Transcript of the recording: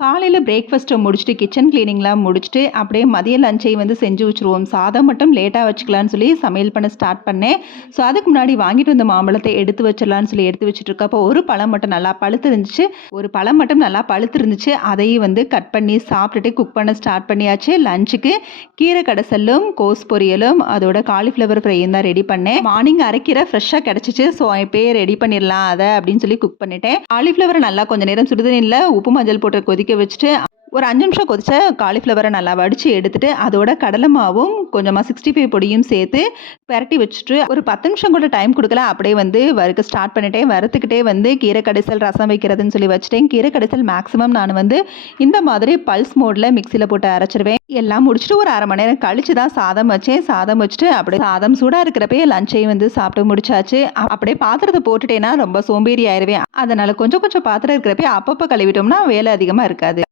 காலையில பிரேக்ஃபாஸ்ட்ட முடிச்சுட்டு, கிச்சன் கிளீனிங்லாம் முடிச்சுட்டு, அப்படியே மதிய லஞ்சை வந்து செஞ்சு வச்சுருவோம். சாதம் மட்டும் லேட்டா வச்சுக்கலான்னு சொல்லி சமையல் பண்ண ஸ்டார்ட் பண்ணேன். ஸோ, அதுக்கு முன்னாடி வாங்கிட்டு வந்த மாம்பழத்த எடுத்து வச்சிடலான்னு சொல்லி எடுத்து வச்சுட்டுருக்கப்போ, ஒரு பழம் மட்டும் நல்லா பழுத்து இருந்துச்சு. ஒரு பழம் மட்டும் நல்லா பழுத்து இருந்துச்சு. அதையும் வந்து கட் பண்ணி சாப்பிட்டுட்டு குக் பண்ண ஸ்டார்ட் பண்ணியாச்சு. லஞ்சுக்கு கீரை கடைசலும், கோஸ் பொரியலும், அதோட காலிஃப்ளவர் ஃப்ரையும் தான் ரெடி பண்ணேன். மார்னிங் அரைக்கீரை ஃப்ரெஷ்ஷா கிடைச்சிச்சு. ஸோ, இப்பயே ரெடி பண்ணிடலாம் அத அப்படின்னு சொல்லி குக் பண்ணிட்டேன். காலிஃப்ளவர நல்லா கொஞ்சம் நேரம் சுடுதண்ணில உப்பு, மஞ்சள் போட்டு கொதிக்க வச்சுட்டு, ஒரு 5 நிமிஷம் கொதிச்ச காலிஃப்ளவர நல்லா வடிச்சு எடுத்துட்டு, அதோட கடலை மாவும், கொஞ்சமா 65 பொடியும் சேர்த்து பெரட்டி வச்சுட்டு, ஒரு 10 நிமிஷம் கூட டைம் குடுக்கல. அப்படியே வந்து வறுக்க ஸ்டார்ட் பண்ணிட்டேன். வறுத்துக்கிட்டே வந்து கீரை கடைசல், ரசம் வைக்கிறதுன்னு சொல்லி வச்சுட்டேன். கீரை கடைசல் மேக்ஸிமம் நான் வந்து இந்த மாதிரி பல்ஸ் மோட்ல மிக்ஸில போட்டு அரைச்சிருவேன். எல்லாம் முடிச்சுட்டு ஒரு 1/2 மணி நேரம் கழிச்சு தான் சாதம் வச்சேன். சாதம் வச்சுட்டு அப்படியே சாதம் சூடா இருக்கிறப்பயே லஞ்சையும் வந்து சாப்பிட்டு முடிச்சாச்சு. அப்படியே பாத்திரத்த போட்டுட்டேன்னா ரொம்ப சோம்பேறி ஆயிருவேன். அதனால கொஞ்சம் கொஞ்சம் பாத்திரம் இருக்கிறப்பயே அப்பப்போ கழுவிட்டோம்னா வேலை அதிகமா இருக்காது.